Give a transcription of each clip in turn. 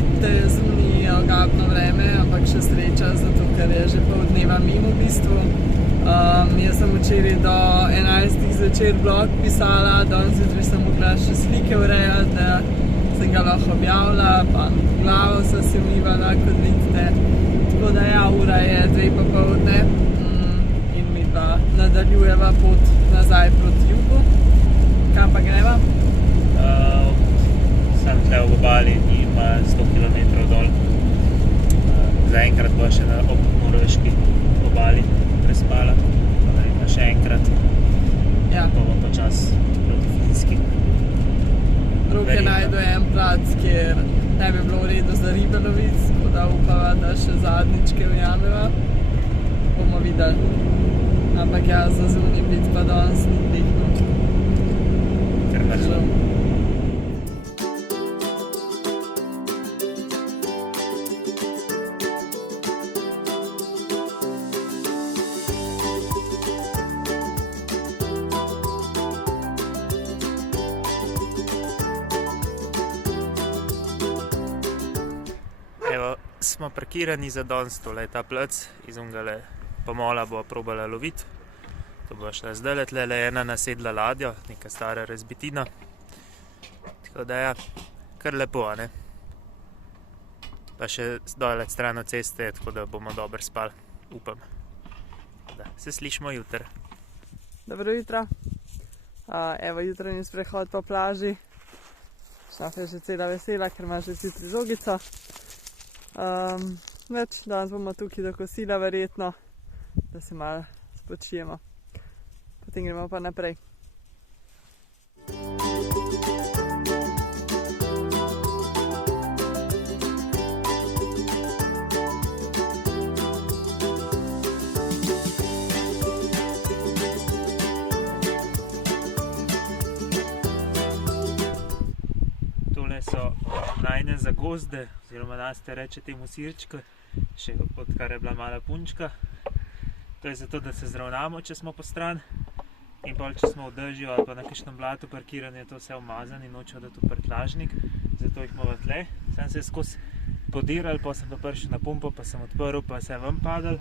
vidite, je zunaj ogabno vreme, ampak še sreča, zato ker je že pol dneva mimo v bistvu. Jaz sem včeraj do 11. zvečer blog pisala, danes zjutraj sem mogla še slike urejati, da sem ga lahko objavila, pa glavo sem si umivala, kot vidite. Tako da ja, ura je 2 popoldne in mi pa nadaljujeva pot nazaj proti jugu. Kam pa greva? Sem tle v obali in ima 100 km dol. Zaenkrat bo še ob norveški obali prespala, pa še enkrat, Ja. pa bo počas proti Finski. Roke najdu en plac, kjer ne bi bilo v redu za ribe loviti, tako da upava, da še zadnjič kaj ujameva. Bomo videli. Ampak ja, za zunaj biti pa danes ni dihno. Ker Žal. Evo, smo parkirani za danes, tole je ta plac, iz ongale pomola bo probala loviti. To bo šla zdajle, tlele je ena nasedla ladja, neka stara razbitina. Tako da ja, kar lepo, a ne? Pa še dole stran od ceste je, tako da bomo dobro spali, upam. Da se slišimo jutri. Dobro jutro. Evo jutranji sprehod po plaži. Šaf je že cela vesela, ker ima že zjutraj žogico. Danes bomo tukaj do kosila verjetno, da se malo spočijemo. Potem gremo pa naprej. Tole so najne zagozde, oziroma Nastja reče temu sirčka, še odkar je bila mala punčka. To je zato, da se zravnamo, če smo po stran. In pol, če smo v dežju ali pa na kakšnem blatu parkirani, je to vse umazano in nočejo dati v prtljažnik. Zato jih imamo tle. Sem se skozi podiral, pa sem pa prišel na pumpo, pa sem odprl, pa se je ven padal.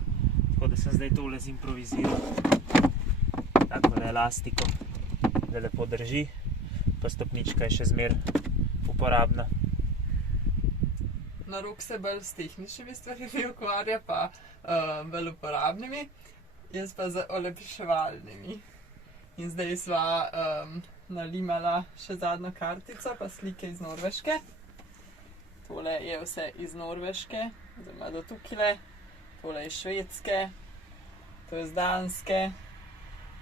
Tako da sem zdaj tole zimproviziral. Takole elastiko, da lepo drži. Pa stopnička je še zmer uporabna. Na rok se bolj s tehničnimi stvarmi ukvarja, pa bolj uporabnimi. Jaz pa z olepševalnimi. In zdaj sva nalimala še zadnjo kartico, pa slike iz Norveške. Tole je vse iz Norveške, oziroma do tukile. Tole je iz Švedske, to je z Danske,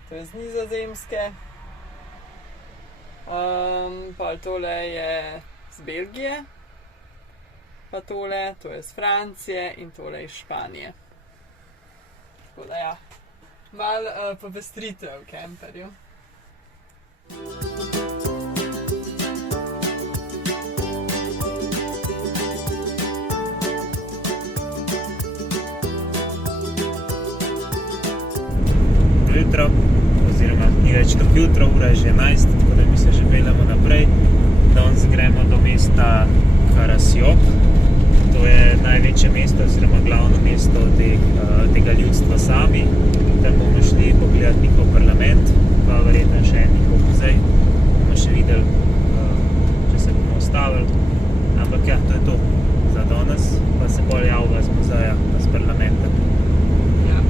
to je z Nizozemske. Pol tole je z Belgije, pa tole, to je z Francije in tole iz Španije. Tako da ja, malo popestritev v kemperju. Jutro, oziroma ni več tako jutro, ura je že 11, tako da mi se že peljemo naprej. Danes gremo do mesta Karasjok. To je največje mesto, oziroma glavno mesto tega ljudstva Sami. Tam bomo šli pogledati njihov parlament, pa verjetno še en njihov muzej. Bomo še videli, če se bomo ustavili. Ampak ja, to je to za danes, pa se bolj javlja z muzeja, pa z parlamenta. Ja.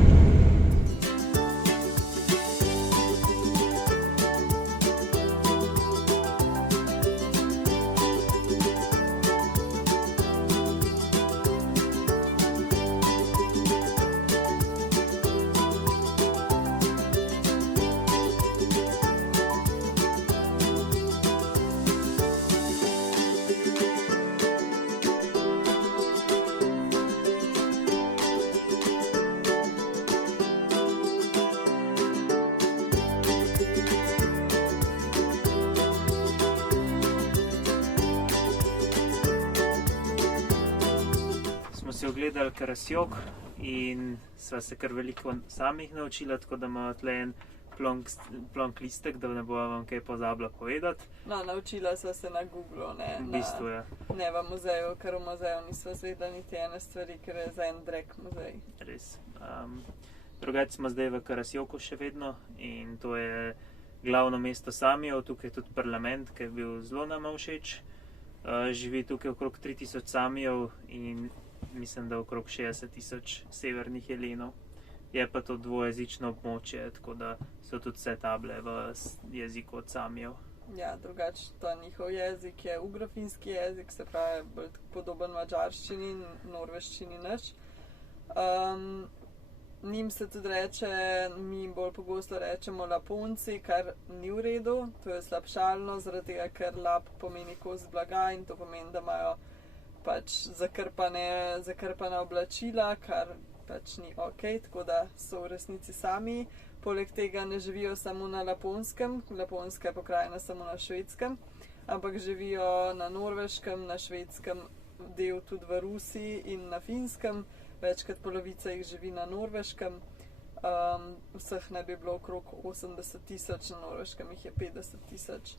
Si ogledali Karasjok in sva se kar veliko samih naučila, tako da imamo tle en plonk listek, da ne bo vam kaj pozabila povedati. No, naučila sva se na Googlu, ne, V bistvu je ne v muzeju, ker v muzeju nisva zvedla niti ene stvari, ker je za en drek muzej. res. Drugače smo zdaj v Karasjoku še vedno in to je glavno mesto Samijev, tukaj je tudi parlament, ki je bil zelo nama všeč. Živi tukaj okrog 3000 Samijev in mislim, da okrog 60 000 severnih Jelenov. Je pa to dvojezično območje, tako da so tudi vse table v jeziku od Samijev. Ja, drugače ta njihov jezik je ugrofinski jezik, se pravi bolj podoben madžarščini in norveščini naš. Njim se tudi reče, mi bolj pogosto rečemo Laponci, kar ni v redu, to je slabšalno, zaradi tega, ker lap pomeni kos blaga in to pomeni, da imajo pač zakrpana oblačila, kar pač ni ok, tako da so v resnici sami. Poleg tega ne živijo samo na Laponskem, Laponska je pokrajina samo na Švedskem, ampak živijo na Norveškem, na Švedskem, del tudi v Rusiji in na Finskem. Večkrat polovica jih živi na Norveškem, vseh ne bi bilo okrog 80 000, na Norveškem jih je 50 000.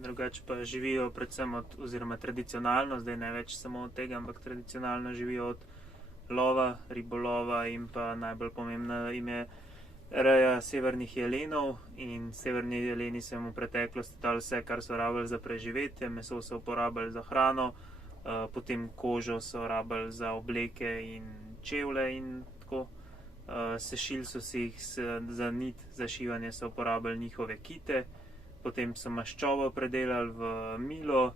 Drugače pa živijo predvsem oziroma tradicionalno, zdaj ne več samo od tega, ampak tradicionalno živijo od lova, ribolova in pa najbolj pomembna jim je reja severnih jelenov in severni jeleni so jim v preteklosti dali vse, kar so rabili za preživetje, meso so uporabljali za hrano, potem kožo so rabili za obleke in čevlje in tako. Sešili so si jih za nit, za šivanje so uporabljali njihove kite, potem so maščobo predelali v milo,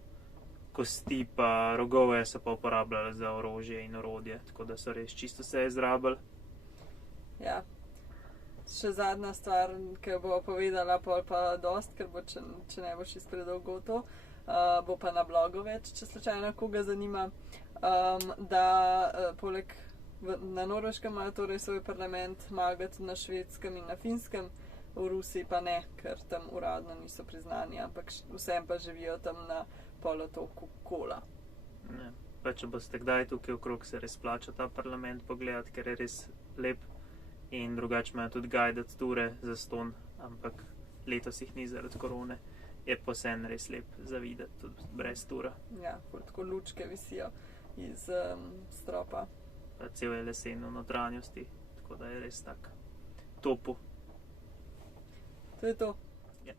kosti pa rogove so pa uporabljali za orožje in orodje, tako da so res čisto vse izrabili. Ja, še zadnja stvar, ki bo povedala pol pa dost, ker bo, če ne boš izpredolgo to, bo pa na blogu več, če slučajno koga zanima, da poleg na Norveškem imajo torej svoj parlament, imajo tudi na Švedskem in na Finskem, v Rusiji pa ne, ker tam uradno niso priznani, ampak vsem pa živijo tam na polotoku Kola. Ne. Pa če boste kdaj tukaj okrog, se res plača ta parlament pogledati, ker je res lep in drugače imajo tudi guided ture za ston, ampak letos jih ni zaradi korone. Je pa vseeno res lep za videti, tudi brez tura. Ja, tako lučke visijo iz stropa. Pa cel je lesen v notranjosti, tako da je res tak topu. To je to. Ja.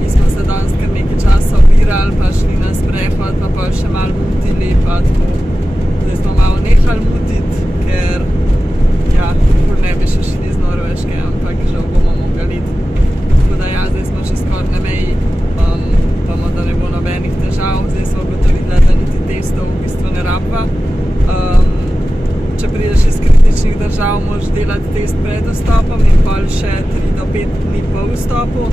Mi smo se danes kar nekaj časa obirali, pa šli na sprehod, pa še malo mutili, pa tako. Zdaj smo malo nehali mutiti, ker ne bi še šli z Norveške, ampak žal bomo mogli iti. Tako da zdaj smo še skoraj na meji, upamo, da ne bo nobenih težav. Zdaj smo ugotovili, da niti testov v bistvu ne rabva. Če prideš iz kritičnih držav, moraš delati test pred vstopom in pol še 3 do 5 dni po vstopu,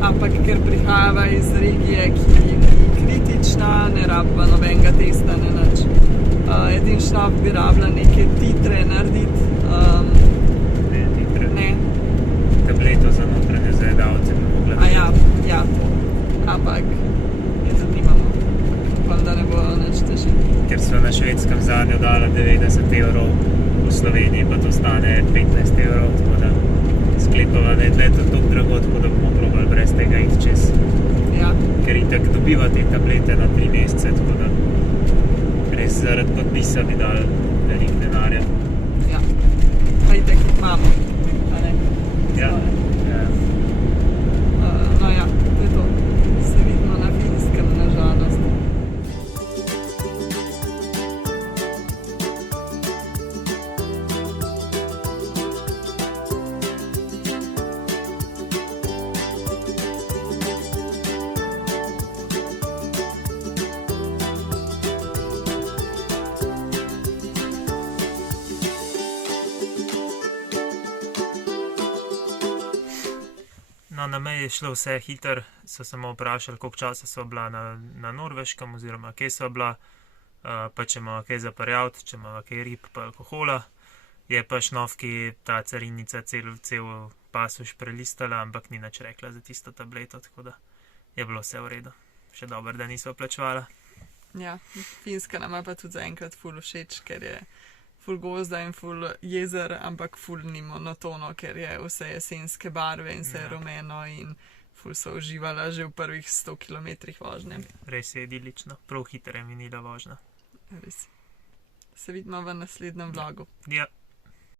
ampak ker prihajava iz regije, ki ni kritična, ne rabva nobenega testa, ne nič. Edin šnof bi rabila neke titre narediti. Ne, titre. Ne. Tableto za notranje zajedavce bi mogla. Ja, to. Ampak je tudi nimamo. Upam, da ne bo nič težiti. Ker so na Švedskem zanjo dala 90 €, v Sloveniji pa to stane 15 €, tako da sklepava, da je tle to tako drago, tako da bomo probali brez tega iti čez. Ja. Ker itak dobiva te tablete na 3 mesece, tako da res zaradi podpisa bi dali veliko denarja. Ja. Pa itak jih imamo, a ne? Ja. No ja, to je to. Se vidimo na Finskem, na žalost. No, na meji je šlo vse hitro, so samo vprašali, koliko časa so bila na Norveškem, oziroma kje so bila, pa če imamo kaj za prijaviti, če imamo kaj rib pa alkohola. Je pa šnovki ta carinnica cel pasuš prelistala, ampak ni nič rekla za tisto tableto, tako da je bilo vse v redu. Še dobro, da nismo plačevala. Ja, Finska nama pa tudi zaenkrat ful všeč, ker je ful gozda in ful jezer, ampak ful ni monotono, ker je vse jesenske barve in vse rumeno in ful so uživala že v prvih 100 km vožnje. Res je idilično, prav hitro je minila vožnja. Res. Se vidimo v naslednjem vlogu. Ja.